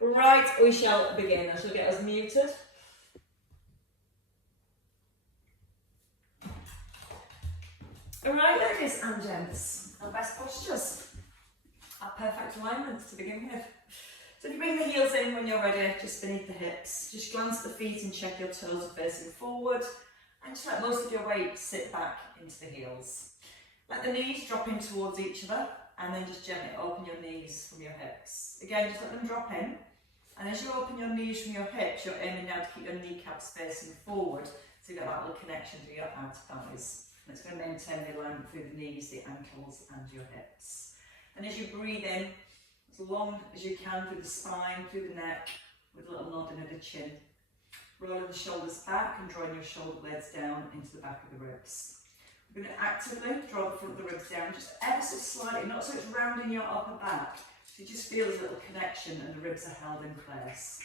Right, we shall begin. I shall get us muted. Alright, ladies and gents, our best postures. Our perfect alignment to begin with. So if you bring the heels in when you're ready, just beneath the hips, just glance at the feet and check your toes are facing forward, and just let most of your weight sit back into the heels. Let the knees drop in towards each other, and then just gently open your knees from your hips. Again, just let them drop in, and as you open your knees from your hips, you're aiming now to keep your kneecaps facing forward, so you've got that little connection to your outer thighs. And it's going to maintain the alignment through the knees, the ankles, and your hips. And as you breathe in, as long as you can through the spine, through the neck, with a little nodding of the chin. Rolling the shoulders back and drawing your shoulder blades down into the back of the ribs. We're going to actively draw the front of the ribs down, just ever so slightly, not so it's rounding your upper back. So you just feel there's a little connection and the ribs are held in place.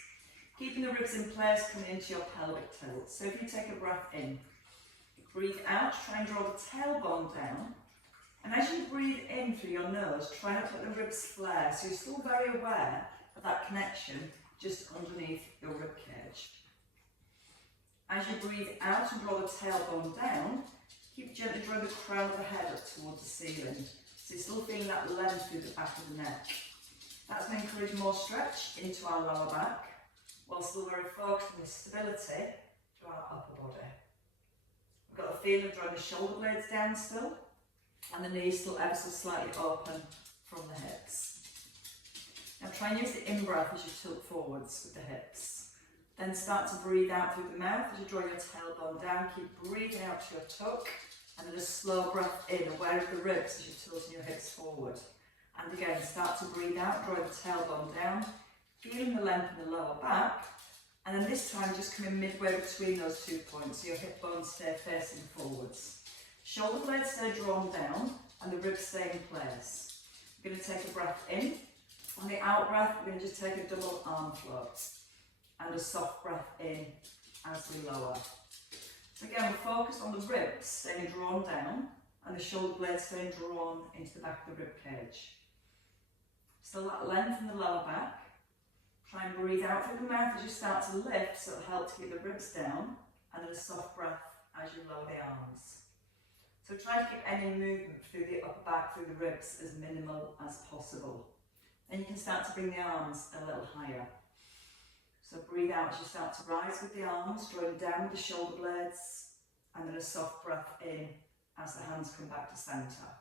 Keeping the ribs in place coming into your pelvic tilt. So if you take a breath in, breathe out, try and draw the tailbone down. And as you breathe in through your nose, try not to let the ribs flare, so you're still very aware of that connection just underneath your rib cage. As you breathe out and draw the tailbone down, keep gently drawing the crown of the head up towards the ceiling. So you're still feeling that length through the back of the neck. That's going to encourage more stretch into our lower back, while still very focused on the stability to our upper body. We've got the feeling of drawing the shoulder blades down still, and the knees still ever so slightly open from the hips. Now try and use the in-breath as you tilt forwards with the hips. Then start to breathe out through the mouth as you draw your tailbone down. Keep breathing out to your tuck, and then a slow breath in, aware of the ribs as you're tilting your hips forward. And again, start to breathe out, drawing the tailbone down, feeling the length in the lower back, and then this time just coming midway between those 2 points, so your hip bones stay facing forwards. Shoulder blades stay drawn down and the ribs stay in place. We're going to take a breath in. On the out breath, we're going to just take a double arm float and a soft breath in as we lower. So again, we're focused on the ribs staying drawn down and the shoulder blades staying drawn into the back of the rib cage. Still that length in the lower back. Try and breathe out through the mouth as you start to lift, so it'll help to keep the ribs down, and then a soft breath as you lower the arms. So try to keep any movement through the upper back, through the ribs, as minimal as possible. Then you can start to bring the arms a little higher. So breathe out as you start to rise with the arms, drawing down with the shoulder blades, and then a soft breath in as the hands come back to centre.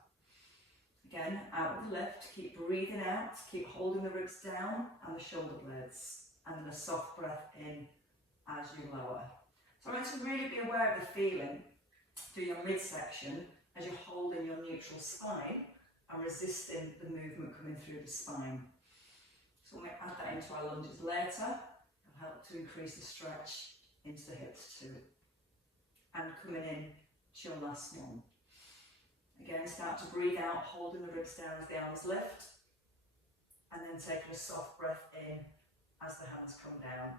Again, out with the lift, keep breathing out, keep holding the ribs down and the shoulder blades, and then a soft breath in as you lower. So I want to really be aware of the feeling through your midsection as you're holding your neutral spine and resisting the movement coming through the spine. So when we add that into our lunges later, it'll help to increase the stretch into the hips too. And coming in to your last one. Again, start to breathe out, holding the ribs down as the arms lift, and then taking a soft breath in as the hands come down.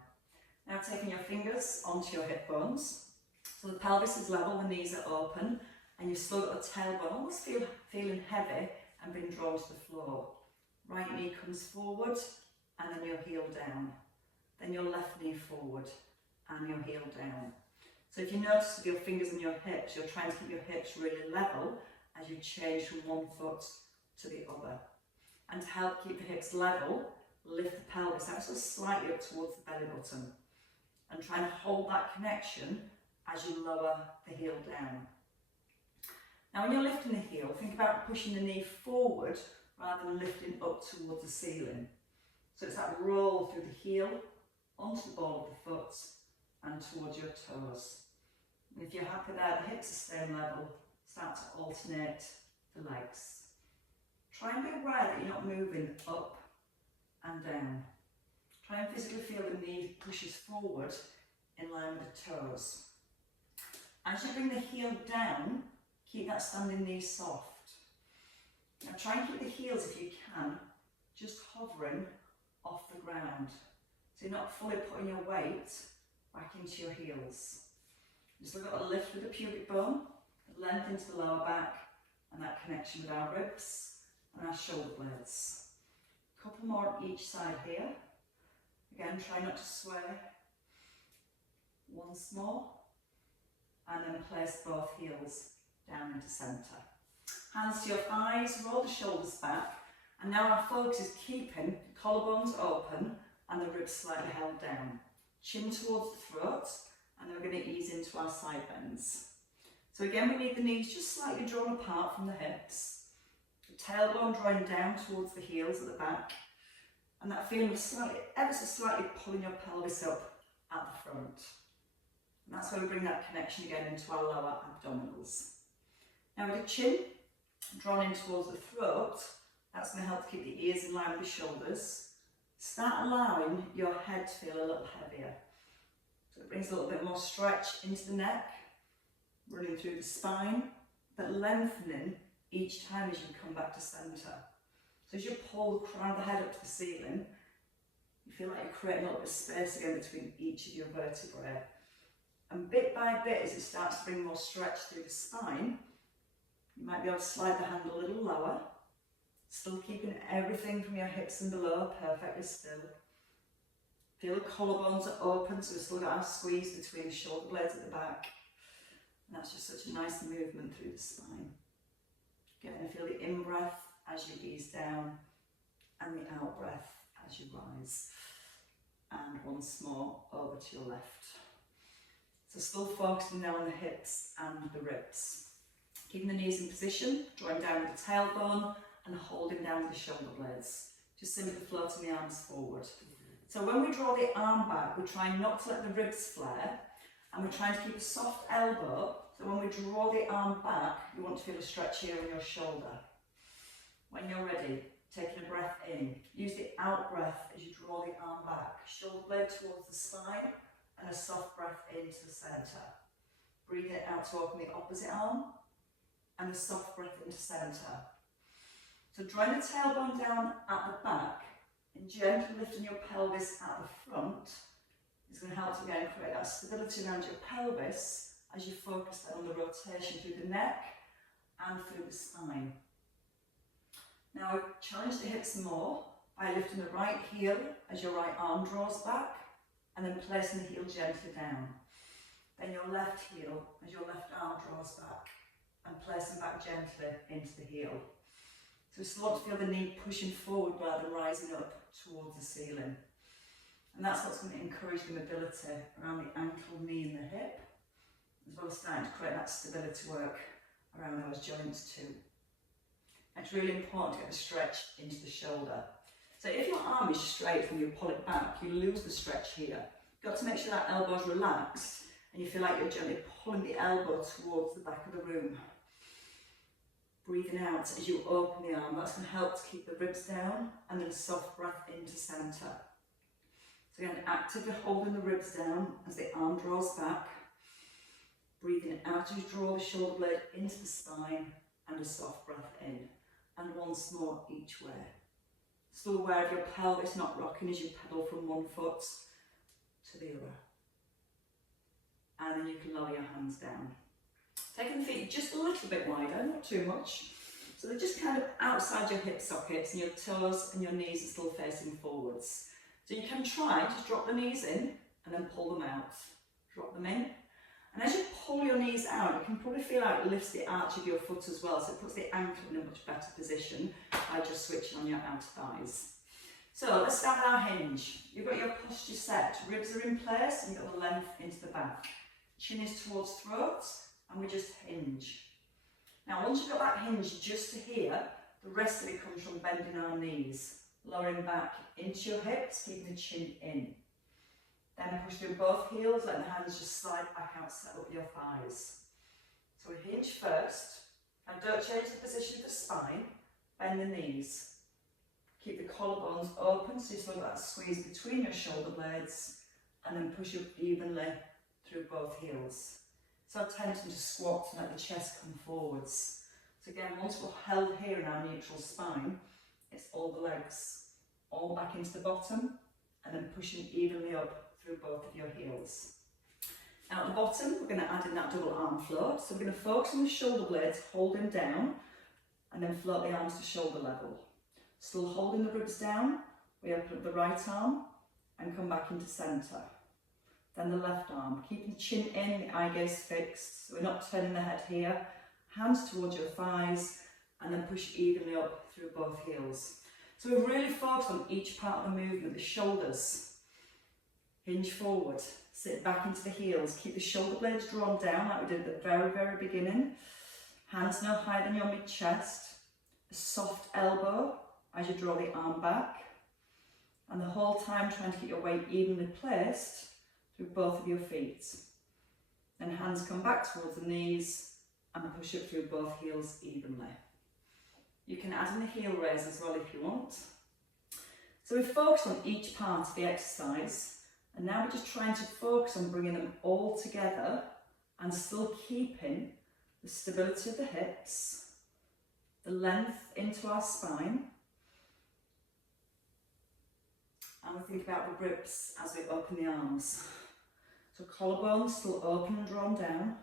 Now taking your fingers onto your hip bones, so the pelvis is level, the knees are open, and you've still got the tailbone almost feeling heavy and being drawn to the floor. Right knee comes forward, and then your heel down. Then your left knee forward, and your heel down. So if you notice with your fingers and your hips, you're trying to keep your hips really level as you change from one foot to the other. And to help keep the hips level, lift the pelvis out so slightly up towards the belly button. And try and hold that connection as you lower the heel down. Now when you're lifting the heel, think about pushing the knee forward rather than lifting up towards the ceiling. So it's that roll through the heel, onto the ball of the foot and towards your toes. And if you're happy there, the hips are staying level, start to alternate the legs. Try and be aware that you're not moving up and down. Try and physically feel the knee pushes forward in line with the toes. As you bring the heel down, keep that standing knee soft. Now try and keep the heels, if you can, just hovering off the ground. So you're not fully putting your weight back into your heels. Just look at a lift with the pubic bone, length into the lower back, and that connection with our ribs and our shoulder blades. A couple more on each side here. Again, try not to sway. Once more. And then place both heels down into centre. Hands to your thighs, roll the shoulders back. And now our focus is keeping the collarbones open and the ribs slightly held down. Chin towards the throat, and then we're going to ease into our side bends. So again, we need the knees just slightly drawn apart from the hips. The tailbone drawing down towards the heels at the back. And that feeling of slightly, ever so slightly pulling your pelvis up at the front. And that's where we bring that connection again into our lower abdominals. Now with the chin drawn in towards the throat, that's going to help keep the ears in line with the shoulders. Start allowing your head to feel a little heavier. So it brings a little bit more stretch into the neck, running through the spine, but lengthening each time as you come back to centre. So as you pull the crown of the head up to the ceiling, you feel like you're creating a little bit of space again between each of your vertebrae. And bit by bit, as it starts to bring more stretch through the spine, you might be able to slide the hand a little lower, still keeping everything from your hips and below perfectly still. Feel the collarbones are open, so we've still got our squeeze between the shoulder blades at the back. And that's just such a nice movement through the spine. Again, feel the in-breath as you ease down, and the out-breath as you rise. And once more, over to your left. So still focusing now on the hips and the ribs. Keeping the knees in position, drawing down with the tailbone, and holding down with the shoulder blades. Just simply floating the arms forward. So when we draw the arm back, we're trying not to let the ribs flare, and we're trying to keep a soft elbow. So when we draw the arm back, you want to feel a stretch here on your shoulder. When you're ready, taking a breath in, use the out breath as you draw the arm back. Shoulder blade towards the spine, and a soft breath into the centre. Breathe it out to open the opposite arm, and a soft breath into centre. So drawing the tailbone down at the back, and gently lifting your pelvis at the front is going to help to again create that stability around your pelvis as you focus then on the rotation through the neck and through the spine. Now challenge the hips more by lifting the right heel as your right arm draws back, and then placing the heel gently down. Then your left heel as your left arm draws back, and placing back gently into the heel. So we still want to feel the knee pushing forward rather than rising up towards the ceiling. And that's what's going to encourage the mobility around the ankle, knee and the hip, as well as starting to create that stability work around those joints too. It's really important to get the stretch into the shoulder. So if your arm is straight and you pull it back, you lose the stretch here. You've got to make sure that elbow's relaxed and you feel like you're gently pulling the elbow towards the back of the room. Breathing out as you open the arm, that's going to help to keep the ribs down, and then a soft breath into centre. So again, actively holding the ribs down as the arm draws back. Breathing out as you draw the shoulder blade into the spine, and a soft breath in. And once more each way. Still aware of your pelvis not rocking as you pedal from one foot to the other. And then you can lower your hands down. Taking the feet just a little bit wider, not too much. So they're just kind of outside your hip sockets, and your toes and your knees are still facing forwards. So you can try, just drop the knees in and then pull them out. Drop them in. And as you pull your knees out, you can probably feel how it lifts the arch of your foot as well, so it puts the ankle in a much better position by just switching on your outer thighs. So let's start with our hinge. You've got your posture set, ribs are in place, and you've got the length into the back. Chin is towards throat, and we just hinge. Now once you've got that hinge just to here, the rest of it comes from bending our knees, lowering back into your hips, keeping the chin in. Then push through both heels, let the hands just slide back out, set up your thighs. So we hinge first. Now don't change the position of the spine, bend the knees. Keep the collarbones open so you still got that squeeze between your shoulder blades, and then push up evenly through both heels. So attempting to squat and let the chest come forwards. So again, once we're held here in our neutral spine, it's all the legs, all back into the bottom, and then pushing evenly up through both of your heels. Now at the bottom, we're going to add in that double arm float. So we're going to focus on the shoulder blades, holding down, and then float the arms to shoulder level. Still holding the ribs down, we open up the right arm, and come back into centre. Then the left arm, keeping the chin in, the eye gaze fixed, so we're not turning the head here. Hands towards your thighs, and then push evenly up through both heels. So we're really focused on each part of the movement. The shoulders, hinge forward, sit back into the heels, keep the shoulder blades drawn down like we did at the very, very beginning. Hands no higher than your mid-chest, a soft elbow as you draw the arm back, and the whole time trying to keep your weight evenly placed through both of your feet. Then hands come back towards the knees and push up through both heels evenly. You can add in the heel raise as well if you want. So we've focused on each part of the exercise, and now we're just trying to focus on bringing them all together and still keeping the stability of the hips, the length into our spine, and we think about the ribs as we open the arms. So collarbones still open and drawn down.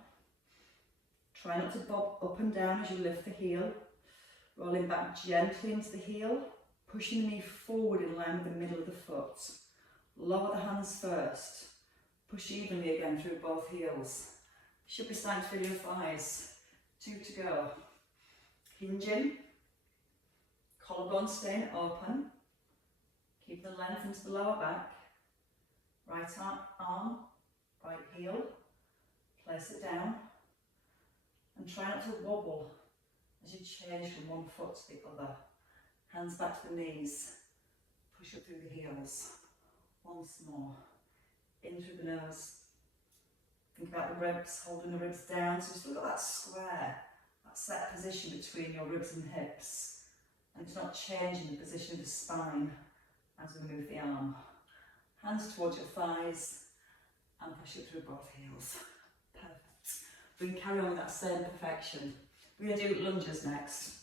Try not to bob up and down as you lift the heel. Rolling back gently into the heel, pushing the knee forward in line with the middle of the foot. Lower the hands first. Push evenly again through both heels. Should be starting to feel your thighs. 2 to go. Hinging. Collarbone staying open. Keep the length into the lower back. Right arm, right heel. Place it down. And try not to wobble as you change from one foot to the other. Hands back to the knees. Push up through the heels. Once more. In through the nose. Think about the ribs, holding the ribs down. So you've still got that square, that set position between your ribs and hips. And it's not changing the position of the spine as we move the arm. Hands towards your thighs and push it through both heels. Perfect. We can carry on with that same perfection. We're going to do lunges next.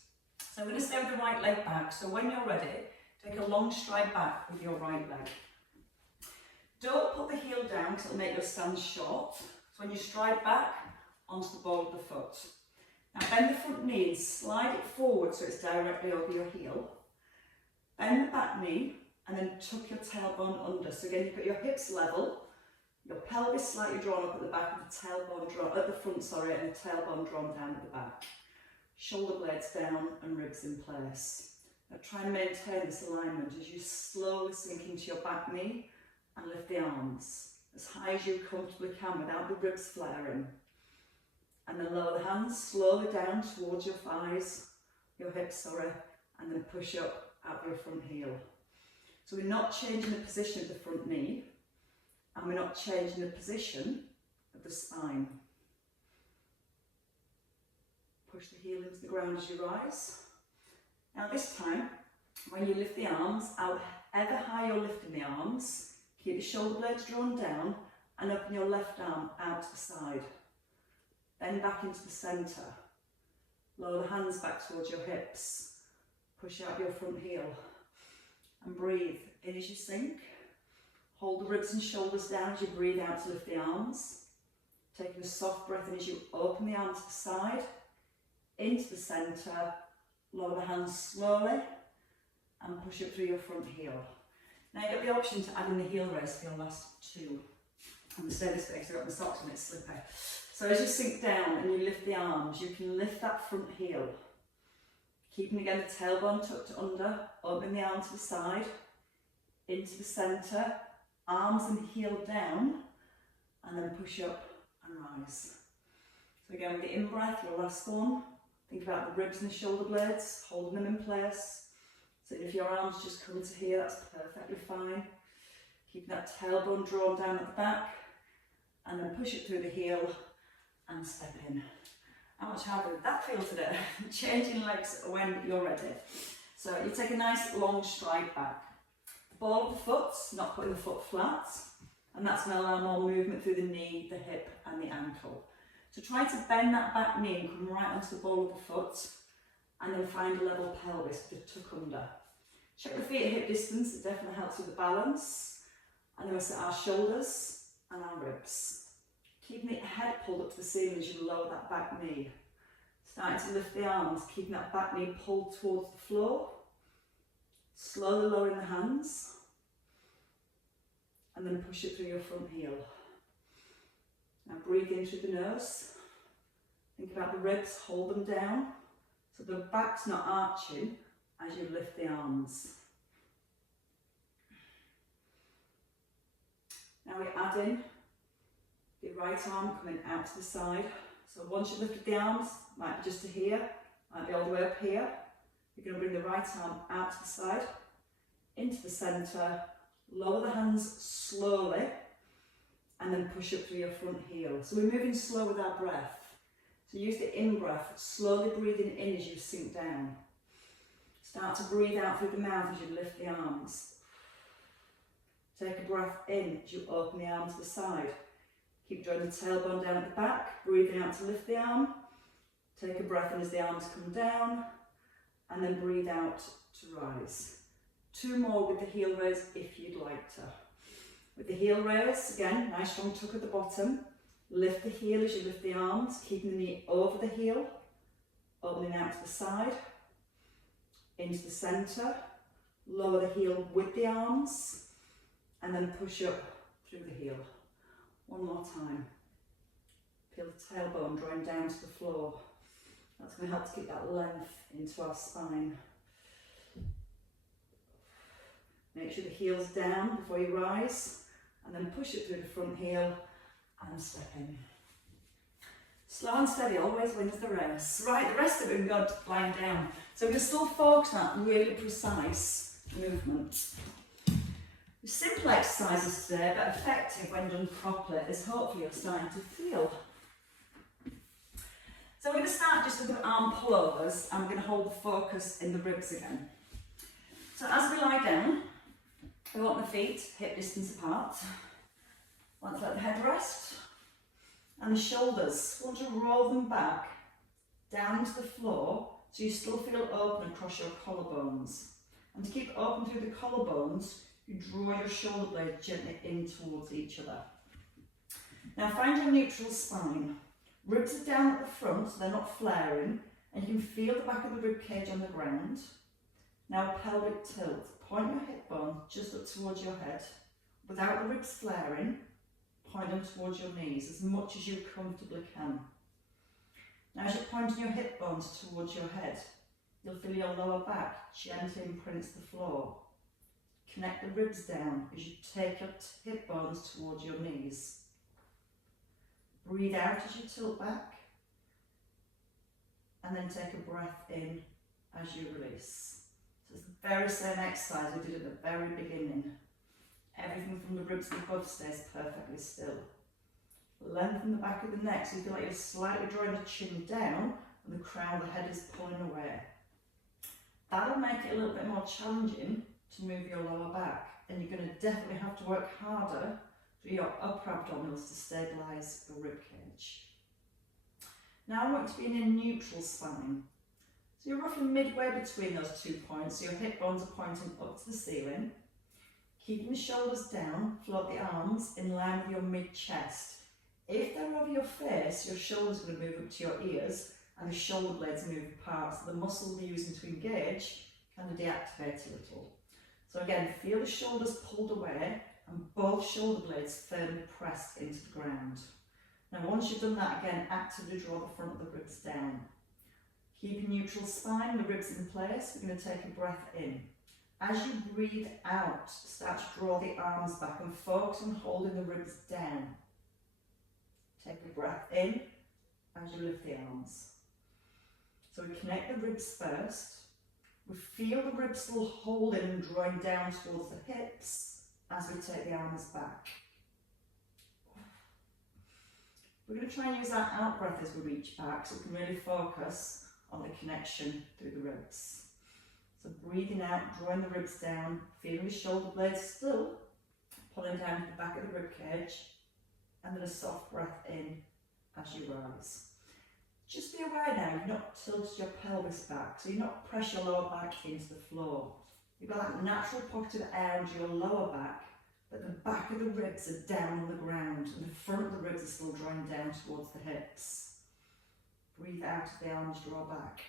So we're going to stay with the right leg back. So when you're ready, take a long stride back with your right leg. Don't put the heel down because it'll make your stance short. So when you stride back, onto the ball of the foot. Now bend the front knee and slide it forward so it's directly over your heel. Bend the back knee and then tuck your tailbone under. So again, you've got your hips level, your pelvis slightly drawn up at the back, and the tailbone drawn at the front, and the tailbone drawn down at the back. Shoulder blades down and ribs in place. Now try and maintain this alignment as you slowly sink into your back knee and lift the arms as high as you comfortably can without the ribs flaring. And then lower the hands slowly down towards your thighs, your hips, and then push up out your front heel. So we're not changing the position of the front knee, and we're not changing the position of the spine. Push the heel into the ground as you rise. Now this time, when you lift the arms, however high you're lifting the arms, keep the shoulder blades drawn down and open your left arm out to the side. Then back into the centre. Lower the hands back towards your hips. Push out your front heel. And breathe in as you sink. Hold the ribs and shoulders down as you breathe out to lift the arms. Taking a soft breath in as you open the arms to the side, into the centre, lower the hands slowly, and push up through your front heel. Now you've got the option to add in the heel raise for your last 2. I'm going to stay this way because I've got my socks and it's slippery. So as you sink down and you lift the arms, you can lift that front heel. Keeping again the tailbone tucked under, open the arm to the side, into the centre, arms and heel down, and then push up and rise. So again with the in-breath, your last one, think about the ribs and the shoulder blades, holding them in place. So if your arms just come to here, that's perfectly fine. Keeping that tailbone drawn down at the back, and then push it through the heel and step in. How much harder did that feel today? Changing legs when you're ready. So you take a nice long stride back. The ball of the foot, not putting the foot flat, and that's going to allow more movement through the knee, the hip and the ankle. So try to bend that back knee and come right onto the ball of the foot, and then find a level pelvis to tuck under. Check the feet at hip distance, it definitely helps with the balance. And then we set our shoulders and our ribs. Keeping the head pulled up to the ceiling as you lower that back knee. Starting to lift the arms, keeping that back knee pulled towards the floor. Slowly lowering the hands. and then push it through your front heel. Now breathe in through the nose. Think about the ribs, hold them down so the back's not arching as you lift the arms. Now we add in the right arm coming out to the side. So once you've lifted the arms, might be just to here, might be all the way up here. You're going to bring the right arm out to the side, into the centre, lower the hands slowly, and then push up through your front heel. So we're moving slow with our breath. So use the in-breath, slowly breathing in as you sink down. Start to breathe out through the mouth as you lift the arms. Take a breath in as you open the arm to the side. Keep drawing the tailbone down at the back, breathing out to lift the arm. Take a breath in as the arms come down, and then breathe out to rise. 2 more with the heel raise if you'd like to. With the heel raise, again, nice strong tuck at the bottom. Lift the heel as you lift the arms, keeping the knee over the heel, opening out to the side, into the centre, lower the heel with the arms, and then push up through the heel. One more time. Feel the tailbone drawing down to the floor. That's going to help to keep that length into our spine. Make sure the heel's down before you rise, and then push it through the front heel and step in. Slow and steady always wins the race. Right, the rest of it we've got lying down. So we're going to still focus on that really precise movement. Simple exercises today, but effective when done properly, as hopefully you're starting to feel. So we're going to start just with the arm pullovers, and we're going to hold the focus in the ribs again. So as we lie down, we want the feet hip distance apart. Want to let the head rest, and the shoulders, want to roll them back down into the floor so you still feel open across your collarbones. And to keep open through the collarbones, you draw your shoulder blades gently in towards each other. Now find your neutral spine. Ribs are down at the front so they're not flaring, and you can feel the back of the rib cage on the ground. Now pelvic tilt. Point your hip bone just up towards your head. Without the ribs flaring, point them towards your knees as much as you comfortably can. Now as you're pointing your hip bones towards your head, you'll feel your lower back gently imprints the floor. Connect the ribs down as you take your hip bones towards your knees. Breathe out as you tilt back, and then take a breath in as you release. So it's the very same exercise we did at the very beginning. Everything from the ribs above stays perfectly still. Lengthen the back of the neck so you feel like you're slightly drawing the chin down and the crown of the head is pulling away. That'll make it a little bit more challenging to move your lower back, and you're going to definitely have to work harder through your upper abdominals to stabilise your rib cage. Now I want you to be in a neutral spine. So you're roughly midway between those 2 points, so your hip bones are pointing up to the ceiling. Keeping the shoulders down, float the arms in line with your mid-chest. If they're over your face, your shoulders are going to move up to your ears and the shoulder blades move apart, so the muscles we're using to engage kind of deactivate a little. So again, feel the shoulders pulled away and both shoulder blades firmly pressed into the ground. Now once you've done that, again, actively draw the front of the ribs down. Keep a neutral spine, the ribs in place. We're going to take a breath in. As you breathe out, start to draw the arms back and focus on holding the ribs down. Take a breath in as you lift the arms. So we connect the ribs first. We feel the ribs still holding and drawing down towards the hips as we take the arms back. We're going to try and use our out breath as we reach back so we can really focus on the connection through the ribs. So breathing out, drawing the ribs down, feeling the shoulder blades still pulling down to the back of the rib cage, and then a soft breath in as you rise. Just be aware now you've not tilted your pelvis back, so you're not pressing your lower back into the floor. You've got that natural pocket of air into your lower back, but the back of the ribs are down on the ground and the front of the ribs are still drawing down towards the hips. Breathe out as the arms draw back.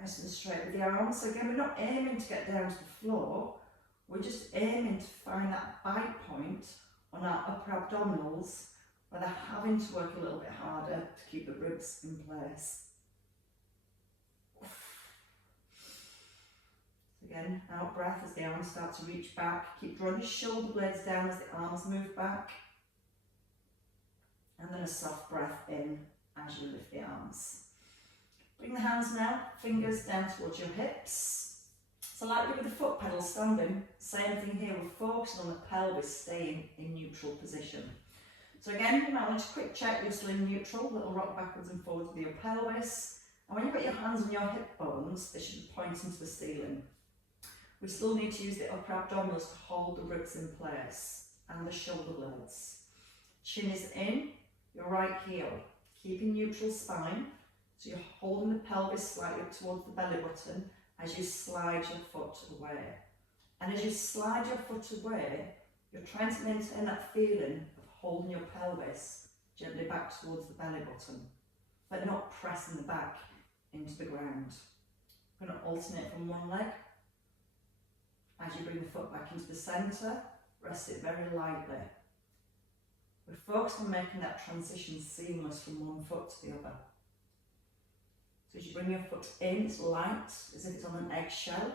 Nice and straight with the arms. So again, we're not aiming to get down to the floor. We're just aiming to find that bite point on our upper abdominals where they're having to work a little bit harder to keep the ribs in place. Again, out breath as the arms start to reach back. Keep drawing your shoulder blades down as the arms move back. And then a soft breath in as you lift the arms. Bring the hands now, fingers down towards your hips. So like we did with the foot pedal standing, same thing here, we're focusing on the pelvis staying in neutral position. So again, you might want to quick check you're still in neutral, little rock backwards and forwards with your pelvis. And when you've got your hands on your hip bones, they should be pointing to the ceiling. We still need to use the upper abdominals to hold the ribs in place and the shoulder blades. Chin is in, your right heel, keeping neutral spine, so you're holding the pelvis slightly up towards the belly button as you slide your foot away. And as you slide your foot away, you're trying to maintain that feeling of holding your pelvis gently back towards the belly button, but not pressing the back into the ground. We're going to alternate from one leg. As you bring the foot back into the centre, rest it very lightly. We're focused on making that transition seamless from one foot to the other. So as you bring your foot in, it's light, as if it's on an eggshell,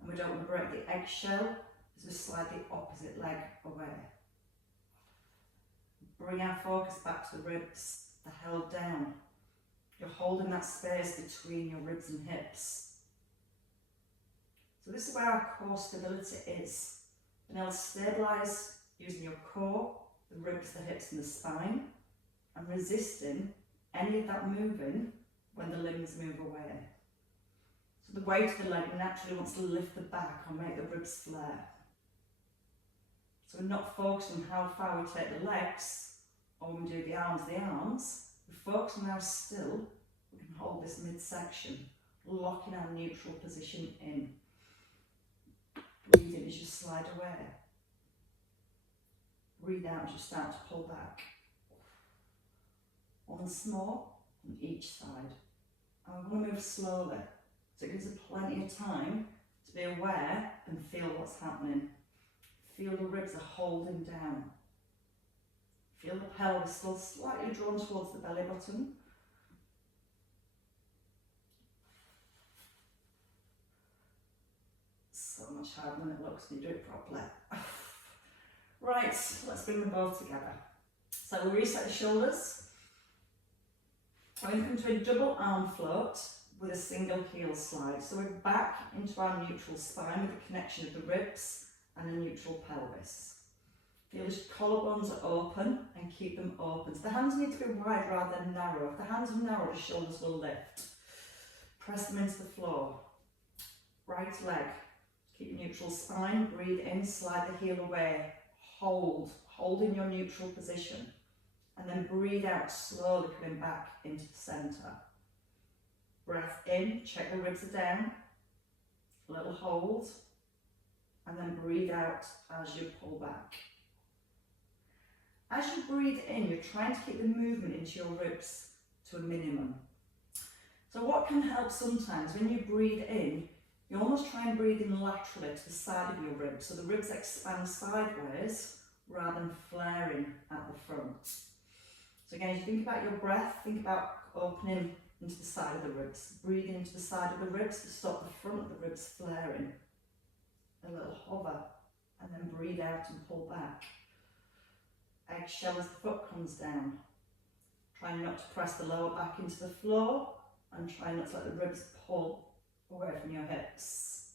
and we don't want to break the eggshell, as we slide the opposite leg away. Bring our focus back to the ribs, they're held down. You're holding that space between your ribs and hips. So this is where our core stability is. And now stabilise using your core, the ribs, the hips and the spine, and resisting any of that moving when the limbs move away. So the weight of the leg naturally wants to lift the back or make the ribs flare. So we're not focused on how far we take the legs or when we do the arms, we're focused on how still we can hold this midsection, locking our neutral position in. Breathe in as you slide away. Breathe out as you start to pull back. Once more on each side. And we're going to move slowly, so it gives us plenty of time to be aware and feel what's happening. Feel the ribs are holding down. Feel the pelvis still slightly drawn towards the belly button. So much harder than it looks when you do it properly. Right, let's bring them both together. So we'll reset the shoulders. We're going to come to a double arm float with a single heel slide. So we're back into our neutral spine with the connection of the ribs and a neutral pelvis. Feel as your collarbones are open and keep them open. So the hands need to be wide rather than narrow. If the hands are narrow, the shoulders will lift. Press them into the floor. Right leg. Keep your neutral spine. Breathe in, slide the heel away. Hold in your neutral position. And then breathe out, slowly coming back into the centre. Breath in, check the ribs are down. A little hold. And then breathe out as you pull back. As you breathe in, you're trying to keep the movement into your ribs to a minimum. So what can help sometimes, when you breathe in, you almost try and breathe in laterally to the side of your ribs, so the ribs expand sideways rather than flaring at the front. So again, as you think about your breath, think about opening into the side of the ribs. Breathe into the side of the ribs to stop the front of the ribs flaring. A little hover, and then breathe out and pull back. Exhale as the foot comes down. Try not to press the lower back into the floor, and try not to let the ribs pull away from your hips.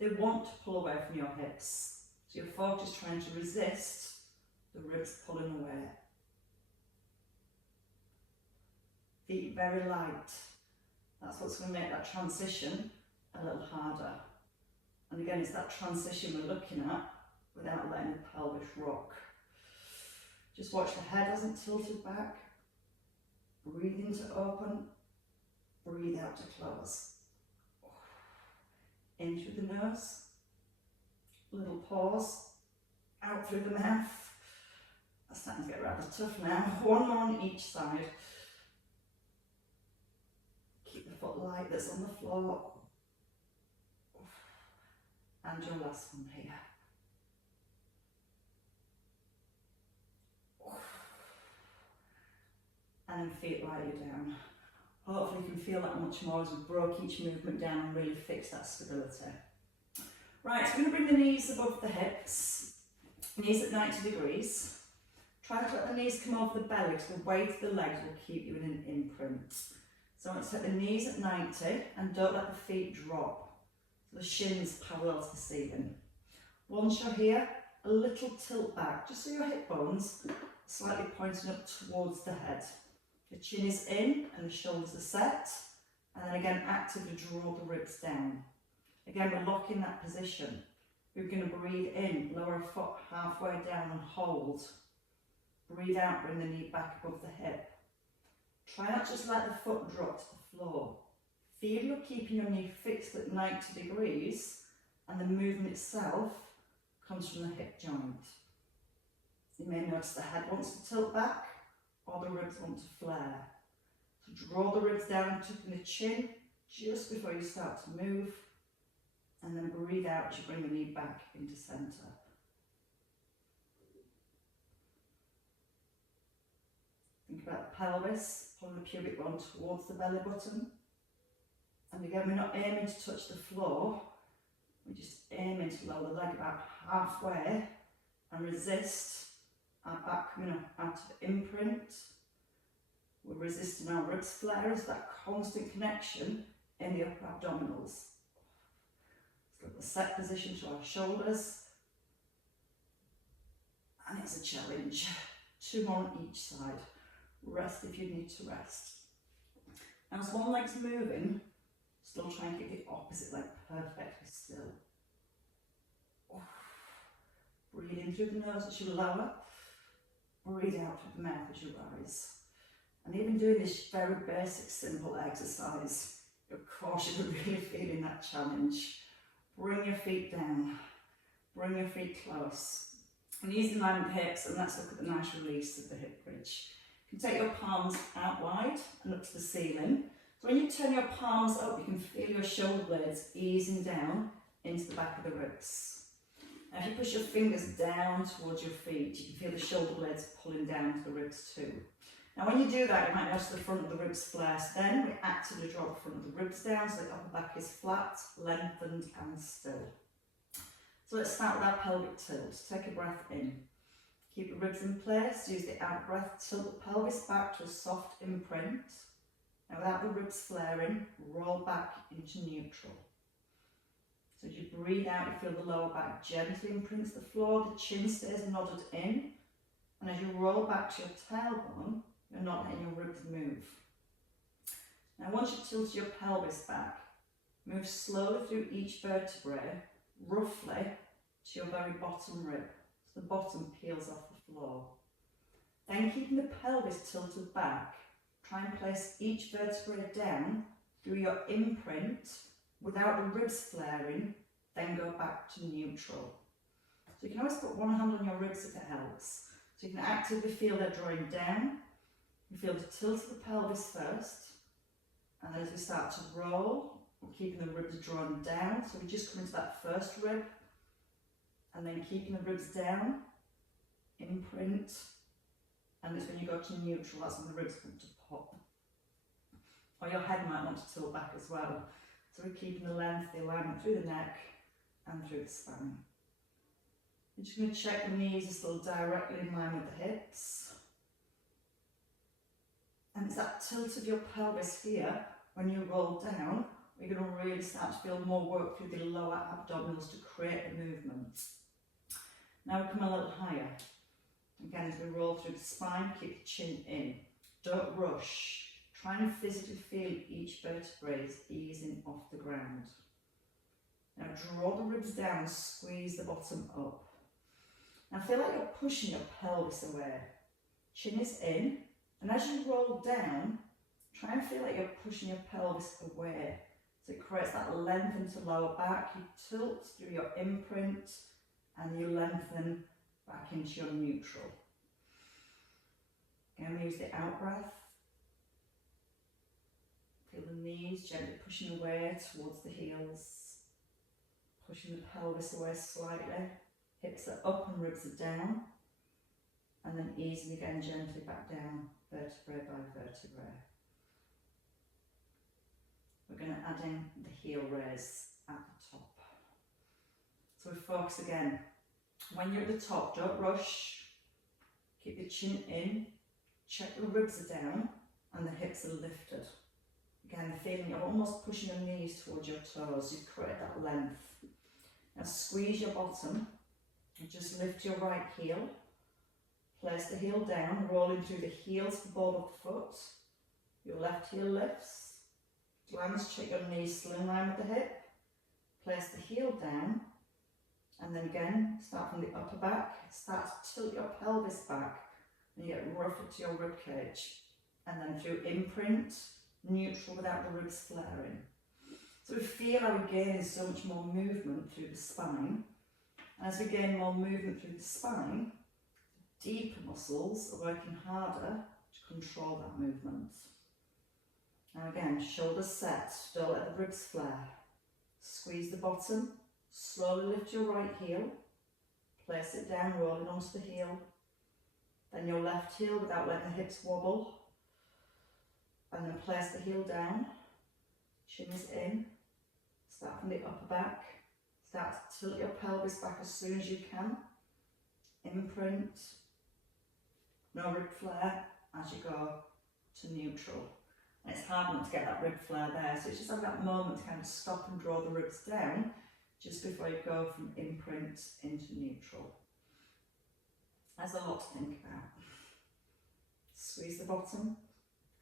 They want to pull away from your hips, so your focus is trying to resist the ribs pulling away. Feet very light. That's what's going to make that transition a little harder. And again, it's that transition we're looking at without letting the pelvis rock. Just watch the head hasn't tilted back. Breathe in to open. Breathe out to close. In through the nose. Little pause. Out through the mouth. That's starting to get rather tough now. One more on each side. Keep the foot light that's on the floor. And your last one here. and then feet lightly down. Hopefully you can feel that much more as we broke each movement down and really fix that stability. Right, so we're going to bring the knees above the hips, knees at 90 degrees. Try to let the knees come over the belly because the weight of the legs will keep you in an imprint. So I want to set the knees at 90 and don't let the feet drop. So the shins parallel to the ceiling. Once you're here, a little tilt back, just so your hip bones are slightly pointing up towards the head. The chin is in and the shoulders are set. And then again, actively draw the ribs down. Again, we're locking that position. We're going to breathe in, lower a foot halfway down and hold. Breathe out, bring the knee back above the hip. Try not just let the foot drop to the floor. Feel you're keeping your knee fixed at 90 degrees and the movement itself comes from the hip joint. You may notice the head wants to tilt back or the ribs want to flare. So draw the ribs down, tucking the chin just before you start to move, and then breathe out as you bring the knee back into centre. Think about the pelvis, pulling the pubic bone towards the belly button. And again, we're not aiming to touch the floor, we're just aiming to lower the leg about halfway and resist our back coming up out of imprint. We're resisting our ribs flares, that constant connection in the upper abdominals. Let's get the set position to our shoulders. And it's a challenge. 2 more on each side. Rest if you need to rest. Now as one leg's moving, still try and keep the opposite leg perfectly still. Breathe in through the nose as you lower. Breathe out through the mouth as you rise. And even doing this very basic, simple exercise, your core should be really feeling that challenge. Bring your feet down. Bring your feet close. Knees in line with the hips, and let's look at the nice release of the hip bridge. You can take your palms out wide and up to the ceiling. So when you turn your palms up, you can feel your shoulder blades easing down into the back of the ribs. Now if you push your fingers down towards your feet, you can feel the shoulder blades pulling down to the ribs too. Now when you do that, you might notice the front of the ribs flare. So then we actively draw the front of the ribs down so the upper back is flat, lengthened and still. So let's start with our pelvic tilt. Take a breath in. Keep the ribs in place. Use the out breath. Tilt the pelvis back to a soft imprint. Now without the ribs flaring, roll back into neutral. So as you breathe out, you feel the lower back gently imprints the floor. The chin stays nodded in. And as you roll back to your tailbone, you're not letting your ribs move. Now once you've tilted your pelvis back, move slowly through each vertebrae, roughly to your very bottom rib, so the bottom peels off the floor. Then keeping the pelvis tilted back, try and place each vertebrae down through your imprint without the ribs flaring, then go back to neutral. So you can always put one hand on your ribs if it helps. So you can actively feel they're drawing down. You feel the tilt of the pelvis first, and then as we start to roll, we're keeping the ribs drawn down. So we just come into that first rib, and then keeping the ribs down, imprint, and it's when you go to neutral, that's when the ribs want to pop. Or your head might want to tilt back as well. So we're keeping the length, the alignment through the neck and through the spine. You're just going to check the knees are still directly in line with the hips. And it's that tilt of your pelvis here, when you roll down, we're going to really start to feel more work through the lower abdominals to create the movement. Now we come a little higher. Again, as we roll through the spine, keep the chin in. Don't rush. Try and physically feel each vertebrae is easing off the ground. Now draw the ribs down and squeeze the bottom up. Now feel like you're pushing your pelvis away. Chin is in, and as you roll down, try and feel like you're pushing your pelvis away. So it creates that length into lower back. You tilt through your imprint, and you lengthen back into your neutral. Again, we use the out breath. Feel the knees gently pushing away towards the heels, pushing the pelvis away slightly. Hips are up and ribs are down. and then easing again gently back down, vertebrae by vertebrae. We're going to add in the heel raise at the top. So we focus again. When you're at the top, don't rush. Keep your chin in. Check the ribs are down and the hips are lifted. Again, the feeling you're almost pushing your knees towards your toes. You create that length. Now squeeze your bottom and just lift your right heel. Place the heel down, rolling through the heels of the ball of the foot. Your left heel lifts. Glance, check your knees still in line with the hip. Place the heel down. And then again, start from the upper back. Start to tilt your pelvis back. And you get rougher to your rib cage. And then through imprint, neutral without the ribs flaring. So we feel how we gain so much more movement through the spine. And as we gain more movement through the spine, deeper muscles are working harder to control that movement. Now again, shoulders set, don't let the ribs flare. Squeeze the bottom, slowly lift your right heel, place it down, rolling onto the heel. Then your left heel without letting the hips wobble. And then place the heel down, chin is in, start from the upper back, start to tilt your pelvis back as soon as you can. Imprint, no rib flare as you go to neutral. And it's hard not to get that rib flare there, so it's just have that moment to kind of stop and draw the ribs down just before you go from imprint into neutral. There's a lot to think about. Squeeze the bottom,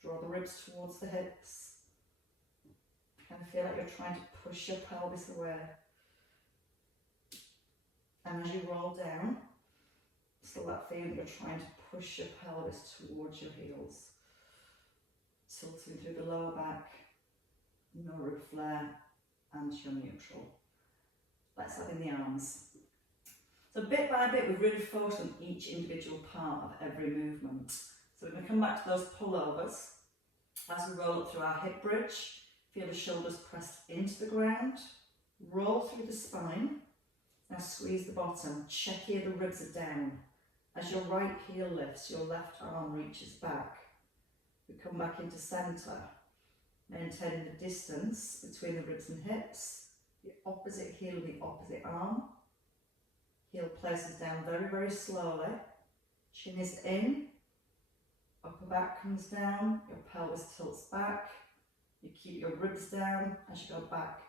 draw the ribs towards the hips. Kind of feel like you're trying to push your pelvis away. And as you roll down, still that feeling you're trying to push your pelvis towards your heels. Tilting through the lower back, no rib flare, and you're neutral. Let's add in the arms. So bit by bit, we've really focused on each individual part of every movement. So we're going to come back to those pullovers. As we roll up through our hip bridge, feel the shoulders pressed into the ground, roll through the spine. Now squeeze the bottom, check here the ribs are down. As your right heel lifts, your left arm reaches back. We come back into centre, maintaining the distance between the ribs and hips, the opposite heel and the opposite arm. Heel places down very, very slowly. Chin is in, upper back comes down, your pelvis tilts back. You keep your ribs down as you go back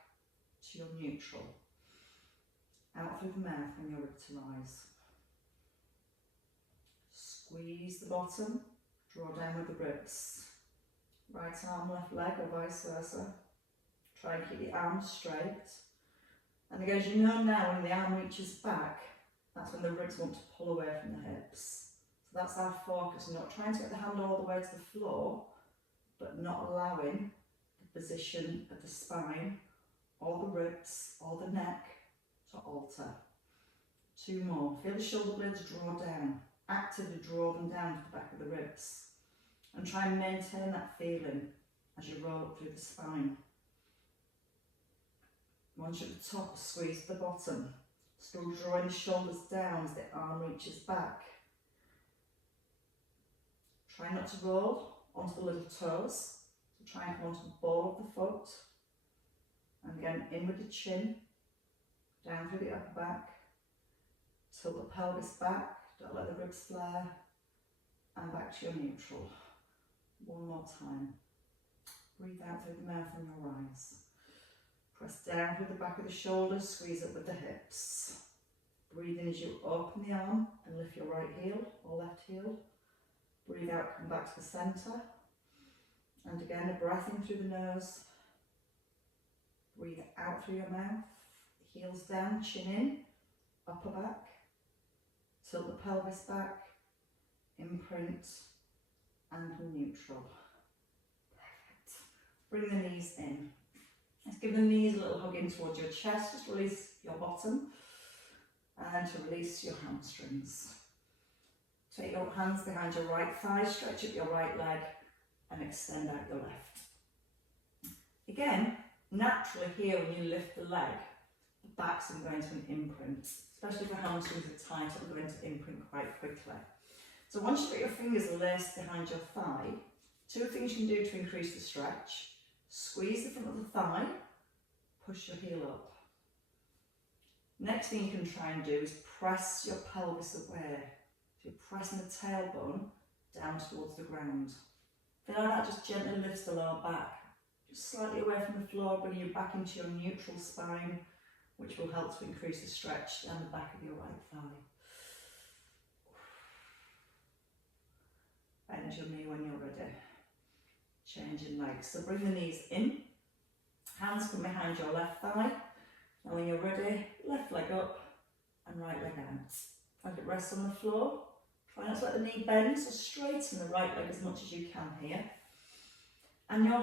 to your neutral. Out through the mouth when you're ready to rise. Squeeze the bottom. Draw down with the ribs. Right arm, left leg, or vice versa. Try and keep the arms straight. And again, as you know now, when the arm reaches back, that's when the ribs want to pull away from the hips. So that's our focus. We're not trying to get the hand all the way to the floor, but not allowing the position of the spine, or the ribs, or the neck to alter. 2 more. Feel the shoulder blades draw down. Actively draw them down to the back of the ribs and try and maintain that feeling as you roll up through the spine. Once you're at the top, squeeze the bottom, still drawing the shoulders down as the arm reaches back. Try not to roll onto the little toes, so try and come onto the ball of the foot, and again in with the chin, down through the upper back, tilt the pelvis back. Don't let the ribs flare, and back to your neutral. 1 more time. Breathe out through the mouth and you'll rise. Press down through the back of the shoulders, squeeze up with the hips. Breathe in as you open the arm and lift your right heel or left heel. Breathe out, come back to the centre. And again, a breath in through the nose. Breathe out through your mouth. Heels down, chin in, upper back. Tilt the pelvis back, imprint, and neutral. Perfect. Bring the knees in. Let's give the knees a little hug in towards your chest. Just release your bottom. And to release your hamstrings. Take your hands behind your right thigh, stretch up your right leg, and extend out your left. Again, naturally here when you lift the leg, the back's going to go into an imprint. Especially if the hamstrings are tight, it'll go into imprint quite quickly. So once you've got your fingers laced behind your thigh, two things you can do to increase the stretch. Squeeze the front of the thigh, push your heel up. Next thing you can try and do is press your pelvis away. So you're pressing the tailbone down towards the ground. Feel like that just gently lifts the lower back. Just slightly away from the floor, bringing you back into your neutral spine, which will help to increase the stretch down the back of your right thigh. Bend your knee when you're ready. Changing legs. So bring the knees in. Hands come behind your left thigh. And when you're ready, left leg up and right leg out. Like it rests on the floor. Try not to let the knee bend, so straighten the right leg as much as you can here. And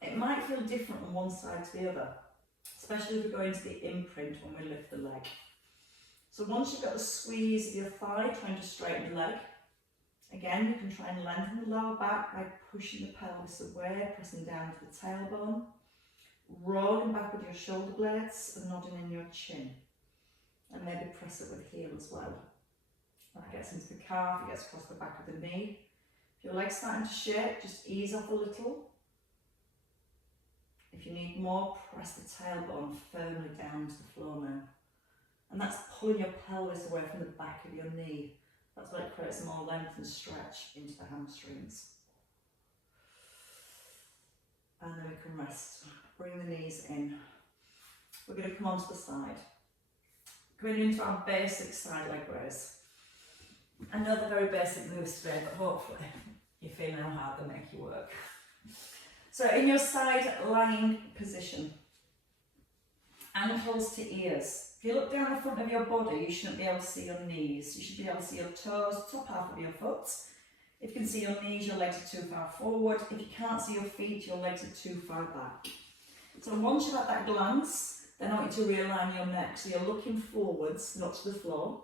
it might feel different on one side to the other, especially if we go into the imprint when we lift the leg. So once you've got the squeeze of your thigh, trying to straighten the leg, again, you can try and lengthen the lower back by pushing the pelvis away, pressing down to the tailbone, rolling back with your shoulder blades and nodding in your chin. And maybe press it with heel as well. That gets into the calf, it gets across the back of the knee. If your leg's starting to shake, just ease off a little. If you need more, press the tailbone firmly down to the floor now. And that's pulling your pelvis away from the back of your knee. That's why it creates more length and stretch into the hamstrings. And then we can rest. Bring the knees in. We're going to come onto the side. Going into our basic side leg raise. I know they're very basic moves today, but hopefully you feel how hard they make you work. So in your side lying position, ankles to ears. If you look down the front of your body, you shouldn't be able to see your knees. You should be able to see your toes, top half of your foot. If you can see your knees, your legs are too far forward. If you can't see your feet, your legs are too far back. So once you've had that glance, then I want you to realign your neck. So you're looking forwards, not to the floor.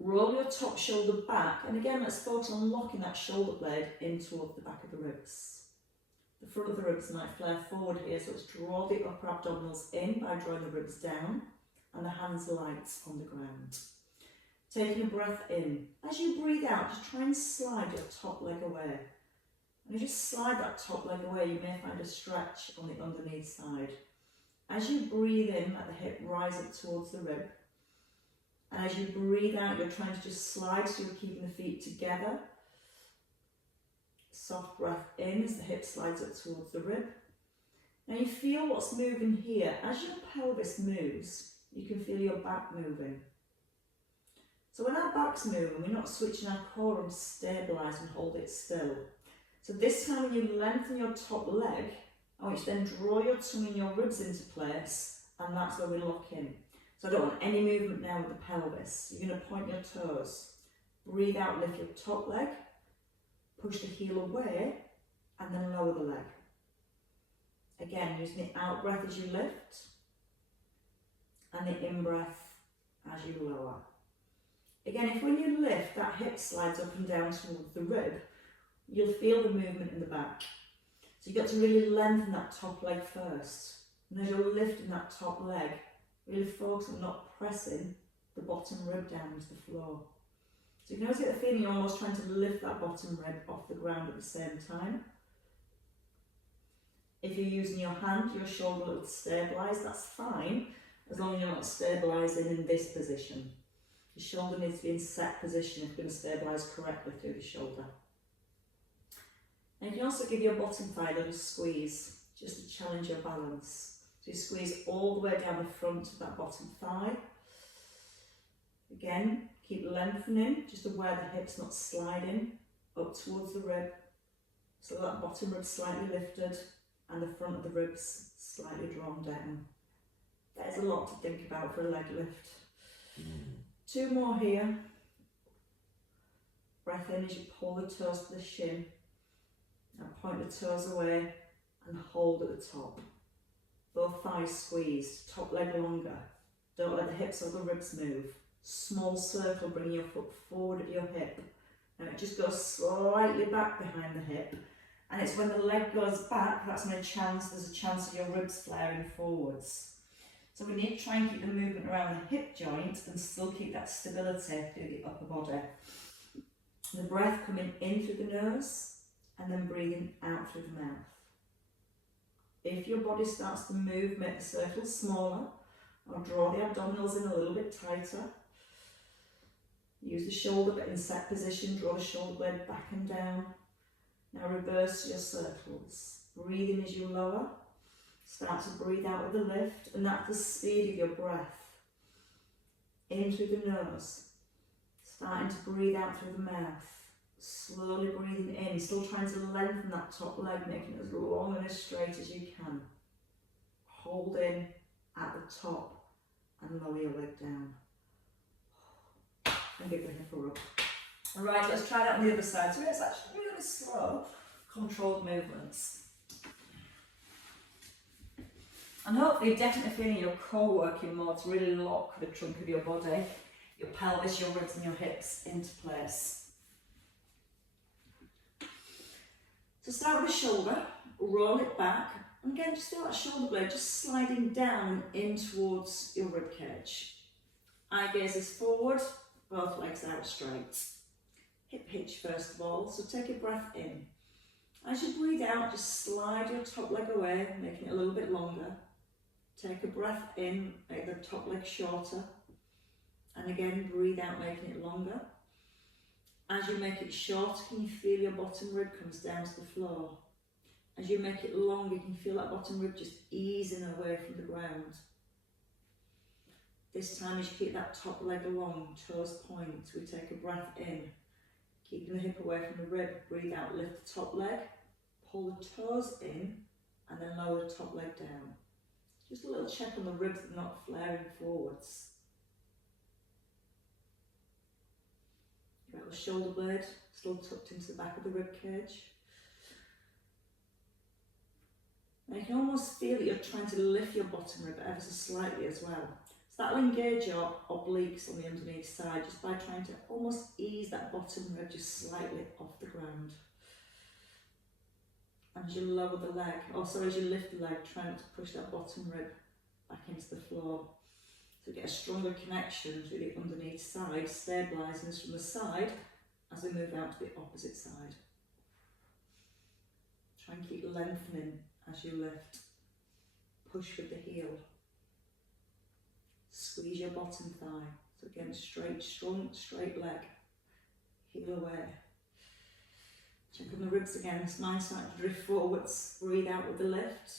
Roll your top shoulder back. And again, let's focus on locking that shoulder blade in towards the back of the ribs. The front of the ribs might flare forward here, so let's draw the upper abdominals in by drawing the ribs down and the hands light on the ground. Taking a breath in. As you breathe out, just try and slide your top leg away. And as you slide that top leg away, you may find a stretch on the underneath side. As you breathe in, let the hip rise up towards the rib. And as you breathe out, you're trying to just slide so you're keeping the feet together. Soft breath in as the hip slides up towards the rib. Now you feel what's moving here. As your pelvis moves, you can feel your back moving. So when our back's moving, we're not switching our core on to stabilise and hold it still. So this time when you lengthen your top leg, I want you to then draw your tongue and your ribs into place, and that's where we lock in. So I don't want any movement now with the pelvis. You're going to point your toes. Breathe out, lift your top leg. Push the heel away and then lower the leg. Again, using the out breath as you lift and the in breath as you lower. Again, if when you lift that hip slides up and down towards the rib, you'll feel the movement in the back. So you've got to really lengthen that top leg first. And as you're lifting that top leg, really focus on not pressing the bottom rib down into the floor. So you can always get the feeling you're almost trying to lift that bottom rib off the ground at the same time. If you're using your hand, your shoulder will stabilise, that's fine, as long as you're not stabilising in this position. Your shoulder needs to be in set position if you're going to stabilise correctly through the shoulder. And you can also give your bottom thigh a little squeeze, just to challenge your balance. So you squeeze all the way down the front of that bottom thigh. Again, keep lengthening, just to where the hip's not sliding up towards the rib. So that bottom rib slightly lifted and the front of the ribs slightly drawn down. There's a lot to think about for a leg lift. Two more here. Breath in as you pull the toes to the shin. Now point the toes away and hold at the top. Both thighs squeezed, top leg longer. Don't let the hips or the ribs move. Small circle, bringing your foot forward at your hip. Now it just goes slightly back behind the hip. And it's when the leg goes back, that's when there's a chance of your ribs flaring forwards. So we need to try and keep the movement around the hip joint and still keep that stability through the upper body. The breath coming in through the nose and then breathing out through the mouth. If your body starts to move, make the circles smaller, or draw the abdominals in a little bit tighter. Use the shoulder but in set position, draw the shoulder blade back and down. Now reverse your circles. Breathe in as you lower. Start to breathe out with the lift, and that's the speed of your breath. In through the nose. Starting to breathe out through the mouth. Slowly breathing in, still trying to lengthen that top leg, making it as long and as straight as you can. Hold in at the top and lower your leg down. And give the hip a rub. Alright, let's try that on the other side. So it's actually really slow, controlled movements. And hopefully you're definitely feeling your core working more to really lock the trunk of your body, your pelvis, your ribs and your hips into place. So start with the shoulder, roll it back, and again just feel that shoulder blade just sliding down and in towards your rib cage. Eye gaze is forward, both legs out straight. Hip hitch first of all, so take a breath in. As you breathe out, just slide your top leg away, making it a little bit longer. Take a breath in, make the top leg shorter. And again, breathe out, making it longer. As you make it short, can you feel your bottom rib comes down to the floor? As you make it longer, you can feel that bottom rib just easing away from the ground. This time, as you keep that top leg long, toes point, we take a breath in, keeping the hip away from the rib, breathe out, lift the top leg, pull the toes in, and then lower the top leg down. Just a little check on the ribs that are not flaring forwards. Got the shoulder blade still tucked into the back of the rib cage. Now you can almost feel that you're trying to lift your bottom rib ever so slightly as well. So that will engage your obliques on the underneath side just by trying to almost ease that bottom rib just slightly off the ground. And as you lower the leg, also as you lift the leg, try not to push that bottom rib back into the floor. So get a stronger connection to the underneath side, stabilising us from the side as we move out to the opposite side. Try and keep lengthening as you lift. Push with the heel. Squeeze your bottom thigh. So again, straight, strong, straight leg. Heel away. Check on the ribs again. Mind starting to drift forwards. Breathe out with the lift.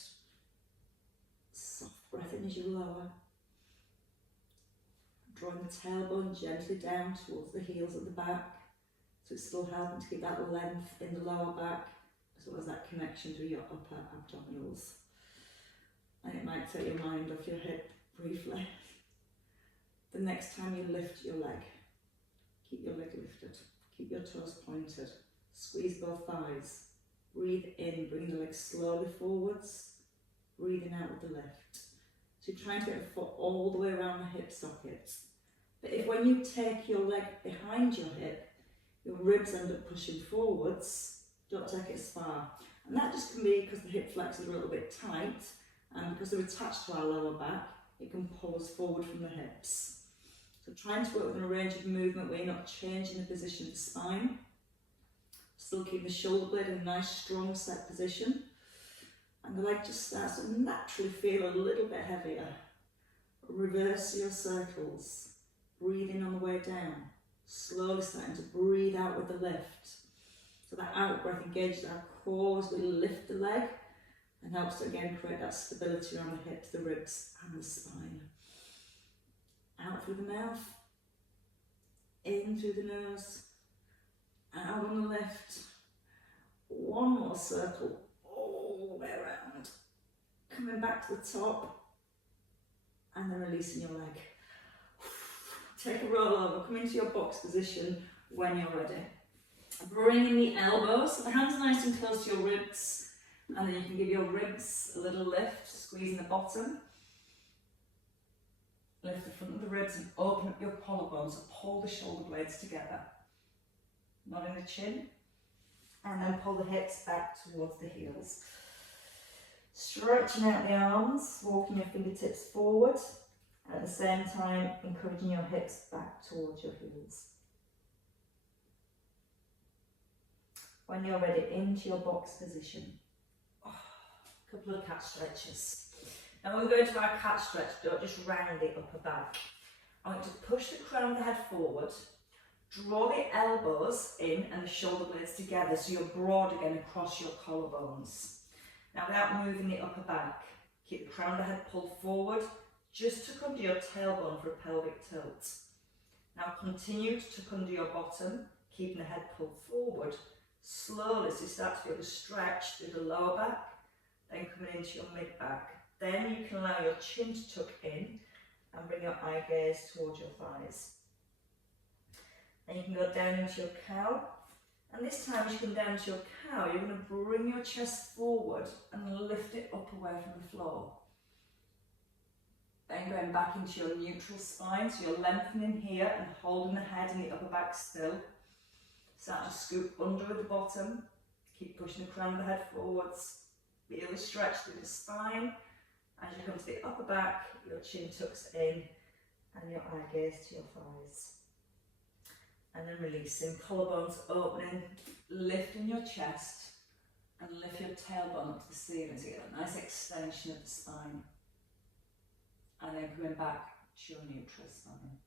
Soft breath in as you lower. Drawing the tailbone gently down towards the heels at the back. So it's still helping to keep that length in the lower back, as well as that connection to your upper abdominals. And it might take your mind off your hip briefly. The next time you lift your leg, keep your leg lifted, keep your toes pointed, squeeze both thighs, breathe in, bring the leg slowly forwards, breathing out with the lift. So you're trying to get the foot all the way around the hip socket. But if when you take your leg behind your hip, your ribs end up pushing forwards, don't take it as far. And that just can be because the hip flexors are a little bit tight, and because they're attached to our lower back, it can pull us forward from the hips. So trying to work within a range of movement where you're not changing the position of the spine. Still keep the shoulder blade in a nice strong set position. And the leg just starts to naturally feel a little bit heavier. Reverse your circles. Breathe in on the way down. Slowly starting to breathe out with the lift. So that out breath engages our core as we lift the leg and helps to again create that stability around the hips, the ribs and the spine. Out through the mouth. In through the nose. Out on the lift. One more circle. All the way around. Coming back to the top. And then releasing your leg. Take a roll over, come into your box position when you're ready. Bring in the elbows, so the hands are nice and close to your ribs, and then you can give your ribs a little lift, squeezing the bottom. Lift the front of the ribs and open up your collarbones, so pull the shoulder blades together. Nodding the chin, and then pull the hips back towards the heels. Stretching out the arms, walking your fingertips forward. At the same time, encouraging your hips back towards your heels. When you're ready, into your box position. Oh, a couple of cat stretches. Now when we go into our cat stretch, don't just round the upper back. I want you to push the crown of the head forward, draw the elbows in and the shoulder blades together so you're broad again across your collarbones. Now without moving the upper back, keep the crown of the head pulled forward, just tuck under your tailbone for a pelvic tilt. Now continue to tuck under your bottom, keeping the head pulled forward, slowly so you start to feel the stretch through the lower back, then coming into your mid back. Then you can allow your chin to tuck in and bring your eye gaze towards your thighs. Then you can go down into your cow. And this time as you come down to your cow, you're going to bring your chest forward and lift it up away from the floor. Then going back into your neutral spine, so you're lengthening here and holding the head and the upper back still. Start to scoop under with the bottom. Keep pushing the crown of the head forwards. Feel the stretch through the spine. As you come to the upper back, your chin tucks in and your eye gaze to your thighs. And then releasing, collarbones opening, lifting your chest and lift your tailbone up to the ceiling so you get a nice extension of the spine. And then coming back to your neutral spine.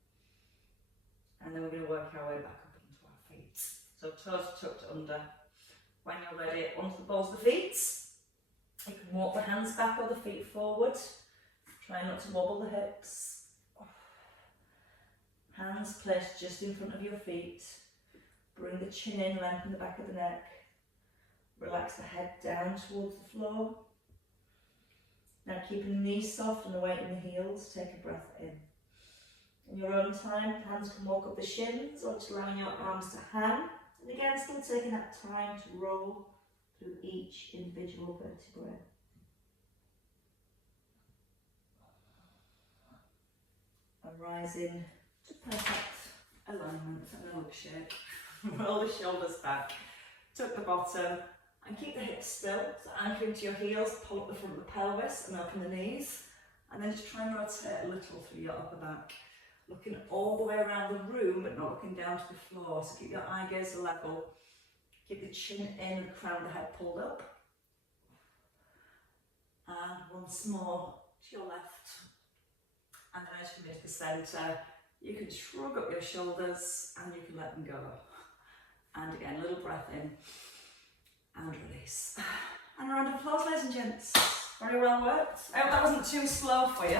And then we're going to work our way back up into our feet. So toes tucked under. When you're ready, onto the balls of the feet. You can walk the hands back or the feet forward. Try not to wobble the hips. Hands placed just in front of your feet. Bring the chin in, lengthen the back of the neck. Relax the head down towards the floor. Now keeping the knees soft and the weight in the heels, take a breath in. In your own time, the hands can walk up the shins or just allowing your arms to hang. And again, still taking that time to roll through each individual vertebrae. And rising to perfect alignment and a lug shake. Roll the shoulders back, tuck the bottom and keep the hips still. So anchor into your heels, pull up the front of the pelvis and open the knees. And then just try and rotate a little through your upper back. Looking all the way around the room but not looking down to the floor. So keep your eye gaze level. Keep the chin in and the crown of the head pulled up. And once more to your left. And then as you move to the centre, you can shrug up your shoulders and you can let them go. And again, a little breath in and release. And a round of applause, ladies and gents. Very well worked. I hope that wasn't too slow for you.